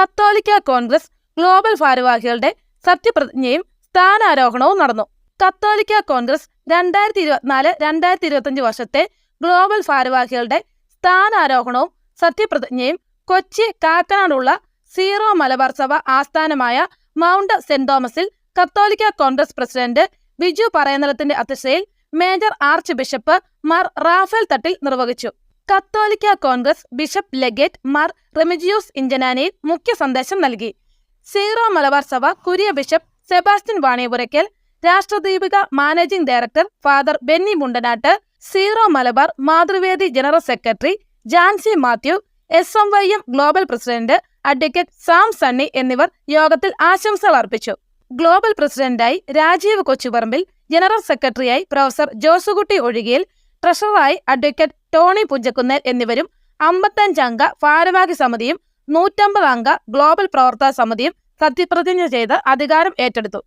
കത്തോലിക്ക കോൺഗ്രസ് ഗ്ലോബൽ ഭാരവാഹികളുടെ സത്യപ്രതിജ്ഞയും സ്ഥാനാരോഹണവും നടന്നു. കത്തോലിക്ക കോൺഗ്രസ് രണ്ടായിരത്തി ഇരുപത്തിനാല് രണ്ടായിരത്തി ഇരുപത്തഞ്ച് വർഷത്തെ ഗ്ലോബൽ ഭാരവാഹികളുടെ സ്ഥാനാരോഹണവും സത്യപ്രതിജ്ഞയും കൊച്ചി കാക്കനാടുള്ള സീറോ മലബാർ സഭ ആസ്ഥാനമായ മൗണ്ട് സെന്റ് തോമസിൽ കത്തോലിക്ക കോൺഗ്രസ് പ്രസിഡന്റ് ബിജു പറയനിലത്തിന്റെ അധ്യക്ഷതയിൽ major arch bishop Mar Rafale Thattil നിർവഹിച്ചു. കത്തോലിക്ക Congress bishop legate Mar Remigiose Inchananiyil മുഖ്യ സന്ദേശം നൽകി. സീറോ മലബാർ സഭ curia bishop Sebastian Vanipurakkal Rashtradeepika managing director father Benny Mundanattu Syro Malabar Mathruvedi general secretary Jancy Mathew S M Y M global president advocate Sam Sunny എന്നിവർ യോഗത്തിൽ ആശംസകൾ അർപ്പിച്ചു. Global പ്രസിഡന്റായി Rajeev Kochuparambil general സെക്രട്ടറിയായി പ്രൊഫസർ ജോസുകുട്ടി ഒഴികയിൽ ട്രഷററായി അഡ്വക്കേറ്റ് ടോണി പുഞ്ചക്കുന്നേൽ എന്നിവരും അമ്പത്തഞ്ചംഗ ഭാരവാഹി സമിതിയും നൂറ്റമ്പത് അംഗ ഗ്ലോബൽ പ്രവർത്തക സമിതിയും സത്യപ്രതിജ്ഞ ചെയ്ത് അധികാരം ഏറ്റെടുത്തു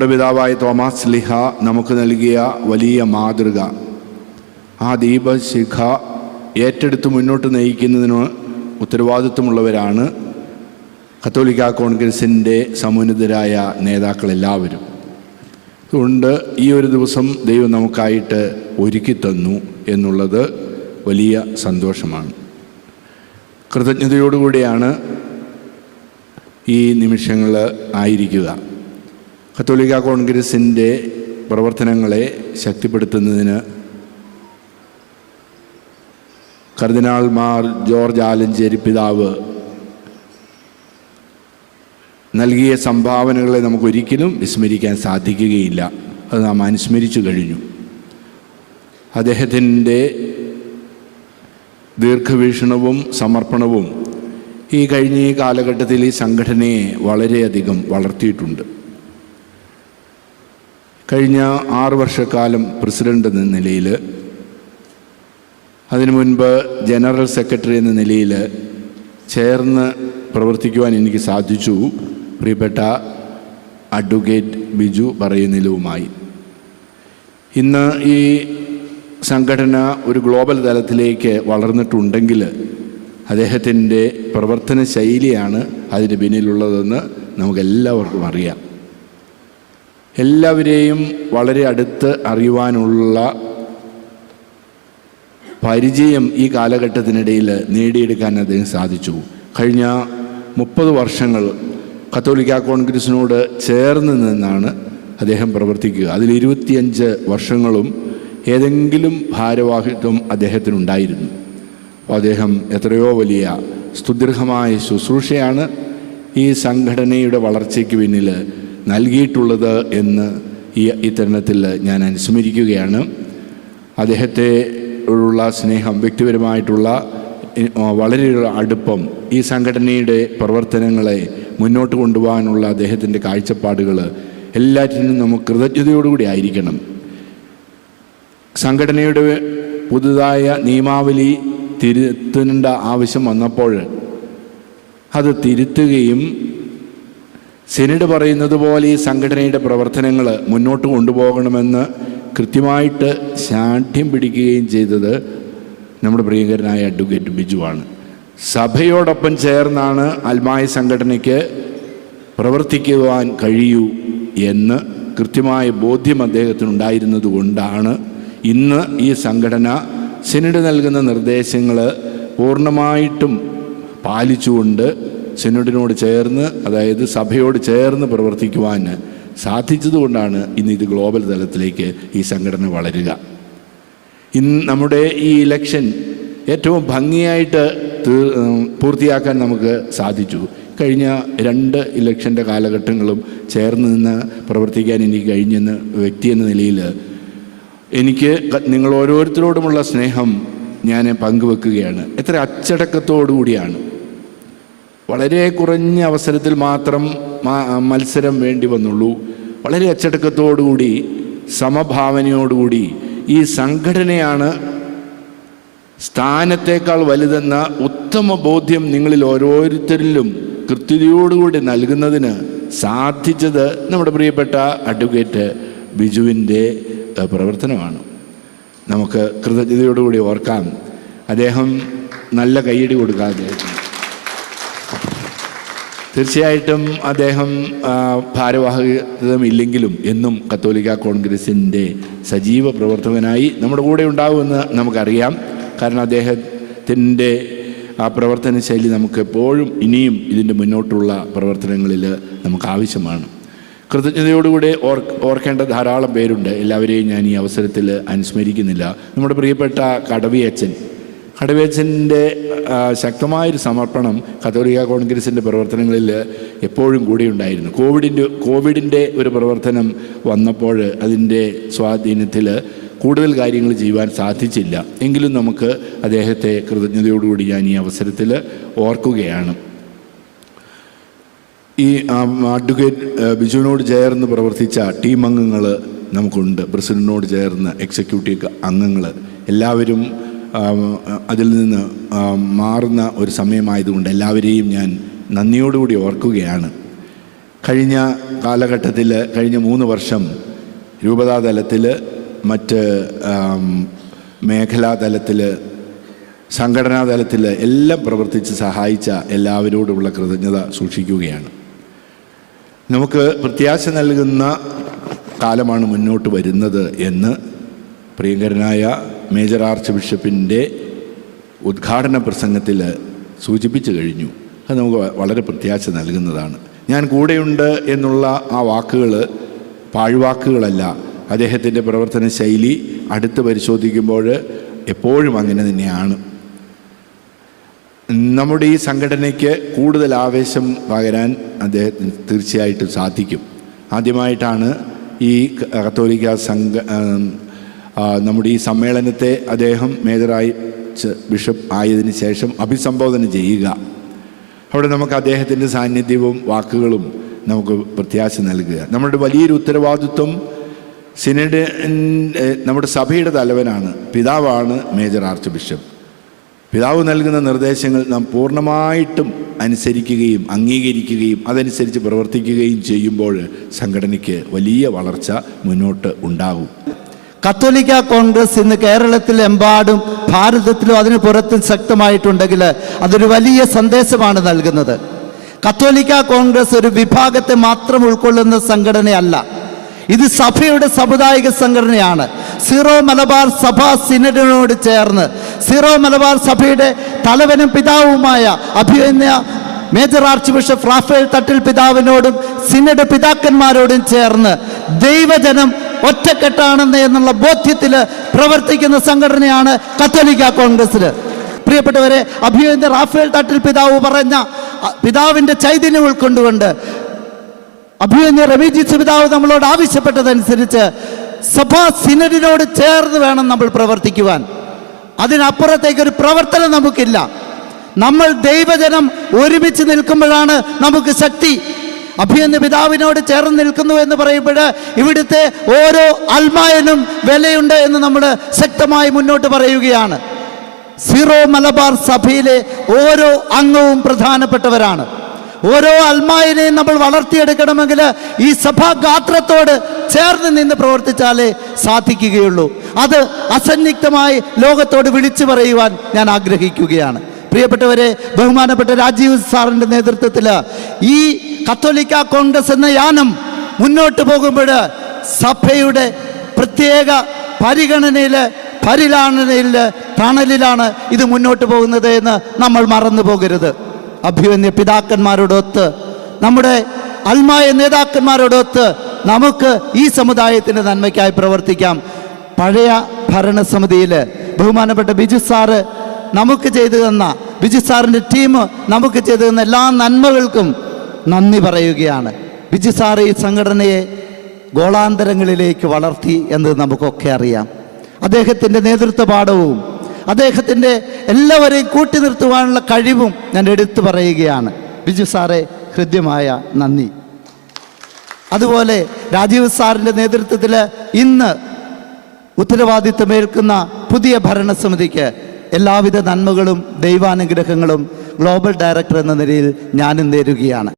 നമ്മുടെ പിതാവായ തോമാസ് ലിഹ നമുക്ക് നൽകിയ വലിയ മാതൃക. ആ ദീപശിഖ ഏറ്റെടുത്ത് മുന്നോട്ട് നയിക്കുന്നതിന് ഉത്തരവാദിത്വമുള്ളവരാണ് കത്തോലിക്ക കോൺഗ്രസിന്റെ സമുന്നതരായ നേതാക്കളെല്ലാവരും. അതുകൊണ്ട് ഈ ഒരു ദിവസം ദൈവം നമുക്കായിട്ട് ഒരുക്കി തന്നു എന്നുള്ളത് വലിയ സന്തോഷമാണ്. കൃതജ്ഞതയോടുകൂടിയാണ് ഈ നിമിഷങ്ങൾ ആയിരിക്കുക. കത്തോലിക്ക കോൺഗ്രസിന്റെ പ്രവർത്തനങ്ങളെ ശക്തിപ്പെടുത്തുന്നതിന് കർദിനാൾ മാർ ജോർജ് ആലഞ്ചേരി പിതാവ് നൽകിയ സംഭാവനകളെ നമുക്കൊരിക്കലും വിസ്മരിക്കാൻ സാധിക്കുകയില്ല. അത് നാം അനുസ്മരിച്ചു കഴിഞ്ഞു. അദ്ദേഹത്തിന്റെ ദീർഘവീക്ഷണവും സമർപ്പണവും ഈ കഴിഞ്ഞ ഈ കാലഘട്ടത്തിൽ ഈ സംഘടനയെ വളരെയധികം വളർത്തിയിട്ടുണ്ട്. കഴിഞ്ഞ ആറ് വർഷക്കാലം പ്രസിഡന്റ് എന്ന നിലയിൽ അതിനു മുൻപ് ജനറൽ സെക്രട്ടറി എന്ന നിലയിൽ ചേർന്ന് പ്രവർത്തിക്കുവാൻ എനിക്ക് സാധിച്ചു. പ്രിയപ്പെട്ട അഡ്വക്കേറ്റ് ബിജു പറയുന്നതിലുമായി. ഇന്ന് ഈ സംഘടന ഒരു ഗ്ലോബൽ തലത്തിലേക്ക് വളർന്നിട്ടുണ്ടെങ്കിൽ അദ്ദേഹത്തിന്റെ പ്രവർത്തന ശൈലിയാണ് അതിന് പിന്നിലുള്ളതെന്ന് നമുക്കെല്ലാവർക്കും അറിയാം. എല്ലാവരെയും വളരെ അടുത്ത് അറിയുവാനുള്ള പരിചയം ഈ കാലഘട്ടത്തിനിടയിൽ നേടിയെടുക്കാൻ അദ്ദേഹം സാധിച്ചു. കഴിഞ്ഞ മുപ്പത് വർഷങ്ങൾ കത്തോലിക്ക കോൺഗ്രസിനോട് ചേർന്ന് നിന്നാണ് അദ്ദേഹം പ്രവർത്തിക്കുക. അതിൽ ഇരുപത്തിയഞ്ച് വർഷങ്ങളും ഏതെങ്കിലും ഭാരവാഹിത്വം അദ്ദേഹത്തിനുണ്ടായിരുന്നു. അപ്പോൾ അദ്ദേഹം എത്രയോ വലിയ സ്തുദീർഘമായ ശുശ്രൂഷയാണ് ഈ സംഘടനയുടെ വളർച്ചയ്ക്ക് പിന്നിൽ നൽകിയിട്ടുള്ളത് എന്ന് ഈ ഇത്തരണത്തിൽ ഞാൻ അനുസ്മരിക്കുകയാണ്. അദ്ദേഹത്തെ ഉള്ള സ്നേഹം വ്യക്തിപരമായിട്ടുള്ള വളരെ അടുപ്പം ഈ സംഘടനയുടെ പ്രവർത്തനങ്ങളെ മുന്നോട്ട് കൊണ്ടുപോകാനുള്ള അദ്ദേഹത്തിന്റെ കാഴ്ചപ്പാടുകൾ എല്ലാറ്റിനും നമുക്ക് കൃതജ്ഞതയോടുകൂടി ആയിരിക്കണം. സംഘടനയുടെ പുതുതായ നിയമാവലി തിരുത്തേണ്ട ആവശ്യം വന്നപ്പോൾ അത് തിരുത്തുകയും സെനറ്റ് പറയുന്നത് പോലെ ഈ സംഘടനയുടെ പ്രവർത്തനങ്ങൾ മുന്നോട്ട് കൊണ്ടുപോകണമെന്ന് കൃത്യമായിട്ട് ശാഠ്യം പിടിക്കുകയും ചെയ്തത് നമ്മുടെ പ്രിയങ്കരനായ അഡ്വക്കേറ്റ് ബിജുവാണ് സഭയോടൊപ്പം ചേർന്നാണ് അൽമായ സംഘടനയ്ക്ക് പ്രവർത്തിക്കുവാൻ കഴിയൂ എന്ന് കൃത്യമായ ബോധ്യം അദ്ദേഹത്തിനുണ്ടായിരുന്നത് കൊണ്ടാണ് ഇന്ന് ഈ സംഘടന സെനറ്റ് നൽകുന്ന നിർദ്ദേശങ്ങൾ പൂർണമായിട്ടും പാലിച്ചുകൊണ്ട് സെനറ്റിനോട് ചേർന്ന് അതായത് സഭയോട് ചേർന്ന് പ്രവർത്തിക്കുവാൻ സാധിച്ചതുകൊണ്ടാണ് ഇന്ന് ഇത് ഗ്ലോബൽ തലത്തിലേക്ക് ഈ സംഘടന വളരുക. ഇന്ന് നമ്മുടെ ഈ ഇലക്ഷൻ ഏറ്റവും ഭംഗിയായിട്ട് പൂർത്തിയാക്കാൻ നമുക്ക് സാധിച്ചു. കഴിഞ്ഞ രണ്ട് ഇലക്ഷന്റെ കാലഘട്ടങ്ങളും ചേർന്ന് നിന്ന് പ്രവർത്തിക്കാൻ എനിക്ക് കഴിഞ്ഞെന്ന് വ്യക്തി എന്ന നിലയിൽ എനിക്ക് നിങ്ങൾ ഓരോരുത്തരോടുമുള്ള സ്നേഹം ഞാൻ പങ്കുവെക്കുകയാണ്. എത്ര അച്ചടക്കത്തോടു കൂടിയാണ് വളരെ കുറഞ്ഞ അവസരത്തിൽ മാത്രം മത്സരം വേണ്ടി വന്നുള്ളൂ. വളരെ അച്ചടക്കത്തോടുകൂടി സമഭാവനയോടുകൂടി ഈ സംഘടനയാണ് സ്ഥാനത്തേക്കാൾ വലുതെന്ന ഉത്തമ ബോധ്യം നിങ്ങളിൽ ഓരോരുത്തരിലും കൃത്യതയോടുകൂടി നൽകുന്നതിന് സാധിച്ചത് നമ്മുടെ പ്രിയപ്പെട്ട അഡ്വക്കേറ്റ് ബിജുവിന്റെ പ്രവർത്തനമാണ്. നമുക്ക് കൃതജ്ഞതയോടുകൂടി ഓർക്കാം. അദ്ദേഹം നല്ല കൈയടി കൊടുക്കാം അദ്ദേഹത്തിന്. തീർച്ചയായിട്ടും അദ്ദേഹം ഭാരവാഹിത്വം ഇല്ലെങ്കിലും എന്നും കത്തോലിക്ക കോൺഗ്രസിന്റെ സജീവ പ്രവർത്തകനായി നമ്മുടെ കൂടെ ഉണ്ടാവുമെന്ന് നമുക്കറിയാം. കാരണം അദ്ദേഹത്തിന്റെ ആ പ്രവർത്തന ശൈലി നമുക്കെപ്പോഴും ഇനിയും ഇതിന്റെ മുന്നോട്ടുള്ള പ്രവർത്തനങ്ങളിൽ നമുക്ക് ആവശ്യമാണ് കൃതജ്ഞതയോടുകൂടി ഓർ ഓർക്കേണ്ട ധാരാളം പേരുണ്ട്. എല്ലാവരെയും ഞാൻ ഈ അവസരത്തിൽ അനുസ്മരിക്കുന്നില്ല. നമ്മുടെ പ്രിയപ്പെട്ട കടവിയച്ചൻ കടവേച്ചന്റെ ശക്തമായൊരു സമർപ്പണം കത്തോലിക്ക കോൺഗ്രസിന്റെ പ്രവർത്തനങ്ങളിൽ എപ്പോഴും കൂടി ഉണ്ടായിരുന്നു കോവിഡിന്റെ കോവിഡിന്റെ ഒരു പ്രവർത്തനം വന്നപ്പോൾ അതിന്റെ സ്വാധീനത്തിൽ കൂടുതൽ കാര്യങ്ങൾ ചെയ്യുവാൻ സാധിച്ചില്ല. എങ്കിലും നമുക്ക് അദ്ദേഹത്തെ കൃതജ്ഞതയോടുകൂടി ഞാൻ ഈ അവസരത്തിൽ ഓർക്കുകയാണ്. ഈ അഡ്വക്കേറ്റ് ബിജുവിനോട് ചേർന്ന് പ്രവർത്തിച്ച ടീം അംഗങ്ങൾ നമുക്കുണ്ട്. പ്രസിഡന്റിനോട് ചേർന്ന് എക്സിക്യൂട്ടീവ് അംഗങ്ങൾ. എല്ലാവരും അതിൽ നിന്ന് മാറുന്ന ഒരു സമയമായതുകൊണ്ട് എല്ലാവരെയും ഞാൻ നന്ദിയോടുകൂടി ഓർക്കുകയാണ്. കഴിഞ്ഞ കാലഘട്ടത്തിൽ കഴിഞ്ഞ മൂന്ന് വർഷം രൂപതാ തലത്തിൽ മറ്റ് ആം, മേഖലാ തലത്തിൽ സംഘടനാ തലത്തിൽ എല്ലാം പ്രവർത്തിച്ച് സഹായിച്ച എല്ലാവരോടുമുള്ള കൃതജ്ഞത സൂക്ഷിക്കുകയാണ്. നമുക്ക് പ്രത്യാശ നൽകുന്ന കാലമാണ് മുന്നോട്ട് വരുന്നത് എന്ന് പ്രിയങ്കരനായ മേജർ ആർച്ച് ബിഷപ്പിന്റെ ഉദ്ഘാടന പ്രസംഗത്തിൽ സൂചിപ്പിച്ചു കഴിഞ്ഞു. അത് നമുക്ക് വളരെ പ്രത്യാശ നൽകുന്നതാണ്. ഞാൻ കൂടെയുണ്ട് എന്നുള്ള ആ വാക്കുകൾ പാഴ്വാക്കുകളല്ല. അദ്ദേഹത്തിന്റെ പ്രവർത്തന ശൈലി അടുത്ത് പരിശോധിക്കുമ്പോൾ എപ്പോഴും അങ്ങനെ തന്നെയാണ്. നമ്മുടെ ഈ സംഘടനയ്ക്ക് കൂടുതൽ ആവേശം പകരാൻ അദ്ദേഹത്തിന് തീർച്ചയായിട്ടും സാധിക്കും. ആദ്യമായിട്ടാണ് ഈ കത്തോലിക്ക സംഘ നമ്മുടെ ഈ സമ്മേളനത്തെ അദ്ദേഹം മേജറായി ബിഷപ്പ് ആയതിനു ശേഷം അഭിസംബോധന ചെയ്യുക. അവിടെ നമുക്ക് അദ്ദേഹത്തിന്റെ സാന്നിധ്യവും വാക്കുകളും നമുക്ക് പ്രത്യാശ നൽകുക. നമ്മുടെ വലിയൊരു ഉത്തരവാദിത്വം സിനഡ് നമ്മുടെ സഭയുടെ തലവനാണ് പിതാവാണ് മേജർ ആർച്ച് ബിഷപ്പ്. പിതാവ് നൽകുന്ന നിർദ്ദേശങ്ങൾ നാം പൂർണമായിട്ടും അനുസരിക്കുകയും അംഗീകരിക്കുകയും അതനുസരിച്ച് പ്രവർത്തിക്കുകയും ചെയ്യുമ്പോൾ സംഘടനയ്ക്ക് വലിയ വളർച്ച മുന്നോട്ട് ഉണ്ടാകും. കത്തോലിക്ക കോൺഗ്രസ് ഇന്ന് കേരളത്തിലെമ്പാടും ഭാരതത്തിലും അതിന് പുറത്തും ശക്തമായിട്ടുണ്ടെങ്കിൽ അതൊരു വലിയ സന്ദേശമാണ് നൽകുന്നത്. കത്തോലിക്ക കോൺഗ്രസ് ഒരു വിഭാഗത്തെ മാത്രം ഉൾക്കൊള്ളുന്ന സംഘടനയല്ല. ഇത് സഭയുടെ സമുദായിക സംഘടനയാണ്. സീറോ മലബാർ സഭാ സിനഡിനോട് ചേർന്ന് സീറോ മലബാർ സഭയുടെ തലവനും പിതാവുമായ അഭിമന്യ major arch bishop Rafale Thattil പിതാവിനോടും സിനഡ് പിതാക്കന്മാരോടും ചേർന്ന് ദൈവജനം ഒറ്റക്കെട്ടാണെന്ന് എന്നുള്ള ബോധ്യത്തിൽ പ്രവർത്തിക്കുന്ന സംഘടനയാണ് കത്തോലിക്ക കോൺഗ്രസ്സിൽ പ്രിയപ്പെട്ടവരെ അഭിനന്ദ റാഫേൽ തട്ടിൽ പിതാവ് പറഞ്ഞ പിതാവിന്റെ ചൈതന്യം ഉൾക്കൊണ്ടുകൊണ്ട് അഭിനന്ദ രവിജിത്ത് പിതാവ് നമ്മളോട് ആവശ്യപ്പെട്ടതനുസരിച്ച് സഭാ സിനഡിനോട് ചേർന്ന് വേണം നമ്മൾ പ്രവർത്തിക്കുവാൻ. അതിനപ്പുറത്തേക്ക് ഒരു പ്രവർത്തനം നമുക്കില്ല. നമ്മൾ ദൈവജനം ഒരുമിച്ച് നിൽക്കുമ്പോഴാണ് നമുക്ക് ശക്തി. അഭിയന്യ പിതാവിനോട് ചേർന്ന് നിൽക്കുന്നു എന്ന് പറയുമ്പോൾ ഇവിടുത്തെ ഓരോ അൽമായനും വിലയുണ്ട് എന്ന് നമ്മൾ ശക്തമായി മുന്നോട്ട് പറയുകയാണ്. സീറോ മലബാർ സഭയിലെ ഓരോ അംഗവും പ്രധാനപ്പെട്ടവരാണ്. ഓരോ അൽമായനെയും നമ്മൾ വളർത്തിയെടുക്കണമെങ്കിൽ ഈ സഭാഗാത്രത്തോട് ചേർന്ന് നിന്ന് പ്രവർത്തിച്ചാലേ സാധിക്കുകയുള്ളൂ. അത് അസന്നിഗ്ധമായി ലോകത്തോട് വിളിച്ചു പറയുവാൻ ഞാൻ ആഗ്രഹിക്കുകയാണ്. പ്രിയപ്പെട്ടവരെ ബഹുമാനപ്പെട്ട രാജീവ് സാറിന്റെ നേതൃത്വത്തിൽ ഈ കത്തോലിക്ക കോൺഗ്രസ് എന്ന യാനം മുന്നോട്ട് പോകുമ്പോൾ സഭയുടെ പ്രത്യേക പരിഗണനയിൽ പരിലാണനയിൽ തണലിലാണ് ഇത് മുന്നോട്ട് പോകുന്നത് എന്ന് നമ്മൾ മറന്നു പോകരുത്. അഭിമന്യ പിതാക്കന്മാരോടൊത്ത് നമ്മുടെ അൽമായ നേതാക്കന്മാരോടൊത്ത് നമുക്ക് ഈ സമുദായത്തിന്റെ നന്മയ്ക്കായി പ്രവർത്തിക്കാം. പഴയ ഭരണസമിതിയിൽ ബഹുമാനപ്പെട്ട ബിജു സാറ് നമുക്ക് ചെയ്തു തന്ന ബിജു സാറിന്റെ ടീം നമുക്ക് ചെയ്തു തന്ന എല്ലാ നന്മകൾക്കും നന്ദി പറയുകയാണ്. ബിജു ഈ സംഘടനയെ ഗോളാന്തരങ്ങളിലേക്ക് വളർത്തി എന്ന് നമുക്കൊക്കെ അറിയാം. അദ്ദേഹത്തിന്റെ നേതൃത്വ പാഠവും അദ്ദേഹത്തിന്റെ എല്ലാവരെയും കൂട്ടി നിർത്തുവാനുള്ള കഴിവും ഞാൻ എടുത്തു പറയുകയാണ്. ബിജു സാറെ ഹൃദ്യമായ നന്ദി. അതുപോലെ രാജീവ് സാറിന്റെ നേതൃത്വത്തിൽ ഇന്ന് ഉത്തരവാദിത്തമേൽക്കുന്ന പുതിയ ഭരണസമിതിക്ക് എല്ലാവിധ നന്മകളും ദൈവാനുഗ്രഹങ്ങളും ഗ്ലോബൽ ഡയറക്ടർ എന്ന നിലയിൽ ഞാനും നേരുകയാണ്.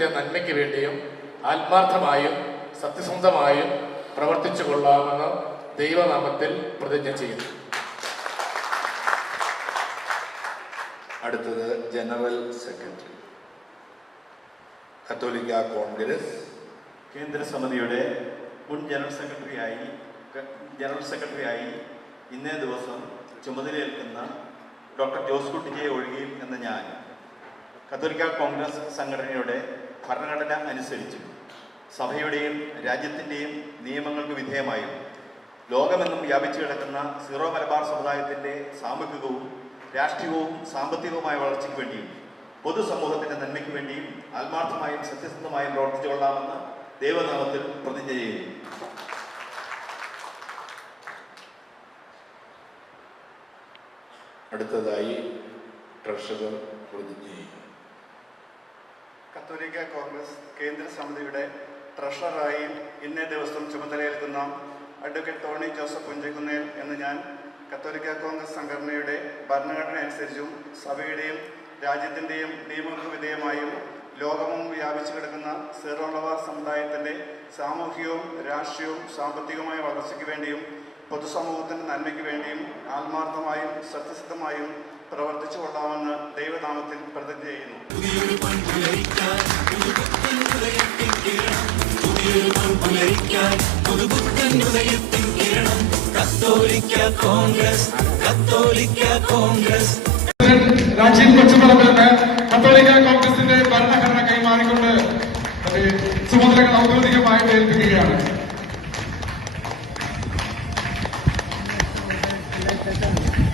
പൊതുസമൂഹത്തിന്റെ നന്മയ്ക്ക് വേണ്ടിയും ആത്മാർത്ഥമായും സത്യസന്ധമായും പ്രവർത്തിച്ചു കൊള്ളാമെന്ന് ദൈവനാമത്തിൽ പ്രതിജ്ഞ ചെയ്യുന്നു. അടുത്തത് ജനറൽ സെക്രട്ടറി. കത്തോലിക്ക കോൺഗ്രസ് കേന്ദ്ര സമിതിയുടെ മുൻ ജനറൽ സെക്രട്ടറിയായി ജനറൽ സെക്രട്ടറിയായി ഇന്നേ ദിവസം ചുമതലയേൽക്കുന്ന ഡോക്ടർ ജോസ് കുട്ടിജെ ഒഴുകി എന്ന ഞാൻ. കത്തോലിക്ക കോൺഗ്രസ് സംഘടനയുടെ ഭരണഘടന അനുസരിച്ചും സഭയുടെയും രാജ്യത്തിന്റെയും നിയമങ്ങൾക്ക് വിധേയമായും ലോകമെന്നും വ്യാപിച്ചു കിടക്കുന്ന സീറോ മലബാർ സമുദായത്തിന്റെ സാമൂഹികവും രാഷ്ട്രീയവും സാമ്പത്തികവുമായ വളർച്ചയ്ക്ക് വേണ്ടിയും പൊതുസമൂഹത്തിന്റെ നന്മയ്ക്ക് വേണ്ടിയും ആത്മാർത്ഥമായും സത്യസന്ധമായും പ്രവർത്തിച്ചുകൊള്ളാമെന്ന് ദൈവനാമത്തിൽ പ്രതിജ്ഞ ചെയ്യുന്നു. അടുത്തതായി ട്രഷറർ പ്രതിജ്ഞ കത്തോലിക്ക കോൺഗ്രസ് കേന്ദ്ര സമിതിയുടെ ട്രഷററായി ഇന്നേ ദിവസം ചുമതലയേൽക്കുന്ന അഡ്വക്കേറ്റ് ടോണി ജോസഫ് പുഞ്ചക്കുന്നേൽ എന്ന് ഞാൻ കത്തോലിക്ക കോൺഗ്രസ് സംഘടനയുടെ ഭരണഘടന അനുസരിച്ചും സഭയുടെയും രാജ്യത്തിന്റെയും നിയമങ്ങൾക്ക് വിധേയമായും ലോകവും വ്യാപിച്ചു കിടക്കുന്ന സിറോളവ സമുദായത്തിന്റെ സാമൂഹികവും രാഷ്ട്രീയവും സാമ്പത്തികവുമായ വളർച്ചയ്ക്ക് വേണ്ടിയും പൊതുസമൂഹത്തിന്റെ നന്മയ്ക്ക് വേണ്ടിയും ആത്മാർത്ഥമായും സത്യസന്ധമായും പ്രവർത്തിച്ചു കൊള്ളാമെന്ന് ദൈവനാമത്തിൽ പ്രതിജ്ഞ ചെയ്യുന്നു. രാജീവ് കൊച്ചുപറമ്പലിന് കത്തോലിക്ക കോൺഗ്രസിന്റെ ഭരണഘടന കൈമാറിക്കൊണ്ട് അത് ചുമതലകൾ ഔദ്യോഗികമായിട്ട് ഏൽപ്പിക്കുകയാണ്.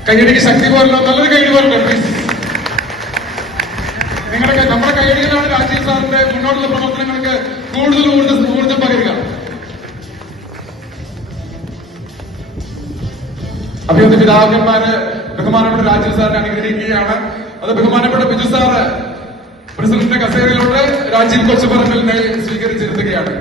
കൈയടിക്ക് ശക്തി പോരല്ലോ. നല്ലൊരു കൈയടി പോരല്ലോ നിങ്ങളുടെ നമ്മുടെ കൈയടികളാണ് രാജീവ് സാറിന്റെ മുന്നോട്ടുള്ള പ്രവർത്തനങ്ങൾക്ക് കൂടുതൽ കൂടുതൽ ഊർജം പകരുക. അഭിവൃദ്ധി പിതാക്കന്മാര് ബഹുമാനപ്പെട്ട രാജീവ് സാറിനെ അനുഗ്രഹിക്കുകയാണ്. അത് ബഹുമാനപ്പെട്ട ബിജു സാറ് പ്രസിഡന്റിന്റെ കസേരയിലൂടെ രാജീവ് കൊച്ചുപറമ്പിലിനെ സ്വീകരിച്ചിരുത്തുകയാണ്.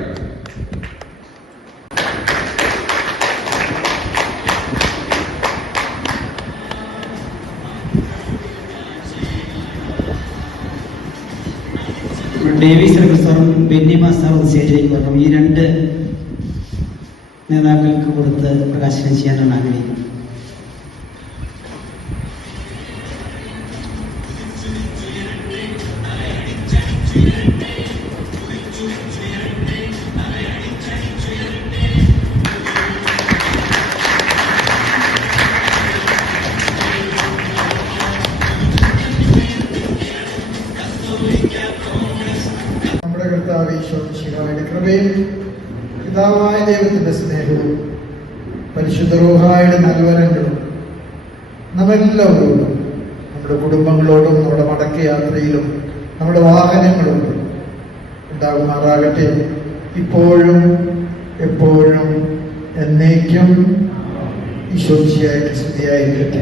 ഡേവിസ് സാറും ബെന്നി മാസ്റ്ററും സ്റ്റേജിലേക്ക് വരണം ഈ രണ്ട് നേതാക്കൾക്ക് കൊടുത്ത് പ്രകാശനം ചെയ്യാനാണ് ആഗ്രഹിക്കുന്നത്. ശിവായുടെ കൃപയും പിതാവായ ദൈവത്തിന്റെ സ്നേഹവും പരിശുദ്ധ റൂഹായുടെ നൽവരങ്ങളും നമ്മെല്ലാവരോടും നമ്മുടെ കുടുംബങ്ങളോടും നമ്മുടെ മടക്കയാത്രയിലും നമ്മുടെ വാഹനങ്ങളോടും ഉണ്ടാകുമാറാകട്ടെ. ഇപ്പോഴും എപ്പോഴും എന്നേക്കും ഈശോശിയായ സ്തുതിയായിരിക്കട്ടെ.